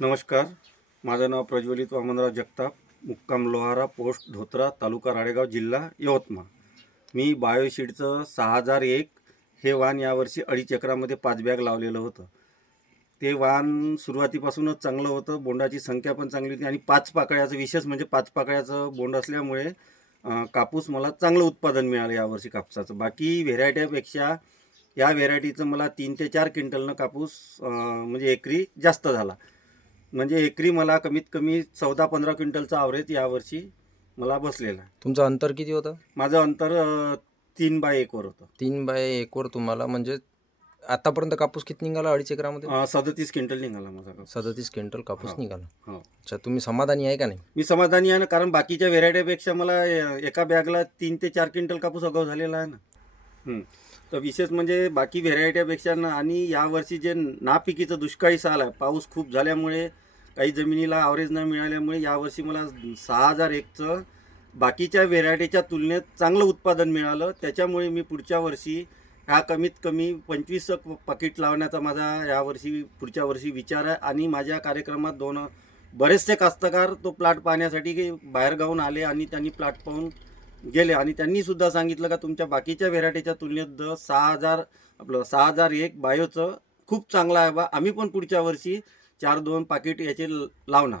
नमस्कार. माझं नाव प्रज्वलित वामनराव जगताप, मुक्काम लोहारा, पोस्ट धोत्रा, तालुका राळेगाव, जिल्हा यवतमाळ. मी बायोशीडचं 6001 हे वाण यावर्षी 2.5 एकरामध्ये 5 बॅग लावलेलं होतं. ते वाण सुरुवातीपासूनच चांगलं होतं, बोंडाची संख्या पण चांगली होती आणि 5 पाकळ्याचं विशेष म्हणजे 5 पाकळ्याचं बोंड असल्यामुळे कापूस मला चांगलं उत्पादन मिळालं यावर्षी कापसाचं. बाकी व्हेरायट्यापेक्षा या व्हेरायटीचं मला 3 ते 4 क्विंटलनं कापूस म्हणजे एकरी जास्त झाला. म्हणजे एकरी मला कमीत कमी 14-15 क्विंटलचा ॲव्हरेज यावर्षी मला बसलेला आहे. तुमचं अंतर किती होतं? माझं अंतर 3x1 वर होतं. 3x1 वर तुम्हाला म्हणजे आतापर्यंत कापूस किती निघाला 2.5 एकरामध्ये? 37 क्विंटल निघाला माझा कापूस. 37 क्विंटल कापूस हो. निघाला. हो. अच्छा, तुम्ही समाधानी आहे का नाही? मी समाधानी आहे ना, कारण बाकीच्या व्हेरायटीपेक्षा मला एका बॅगला 3 ते 4 क्विंटल कापूस अगाऊ झालेला आहे ना. तर विशेष म्हणजे बाकी व्हेरायटीपेक्षा ना, आणि यावर्षी जे नापिकीचं दुष्काळी साल आहे, पाऊस खूप झाल्यामुळे काही जमिनीला ॲव्हरेज न मिळाल्यामुळे यावर्षी मला 6001चं बाकीच्या व्हेरायटीच्या तुलनेत चांगलं उत्पादन मिळालं. त्याच्यामुळे मी पुढच्या वर्षी ह्या कमीत कमी 25 पाकीट लावण्याचा माझा यावर्षी पुढच्या वर्षी विचार आहे. आणि माझ्या कार्यक्रमात बरेचसे कास्तकार तो प्लॉट पाहण्यासाठी बाहेरगावून आले आणि त्यांनी प्लॉट पाहून गेले आणि त्यांनी सुद्धा सांगितलं का तुमच्या बाकीच्या व्हेरायटीच्या तुलनेत 6001 बायोचं खूप चांगलं आहे बा. आम्ही पण पुढच्या वर्षी 4-2 पाकीट याचे लावणार.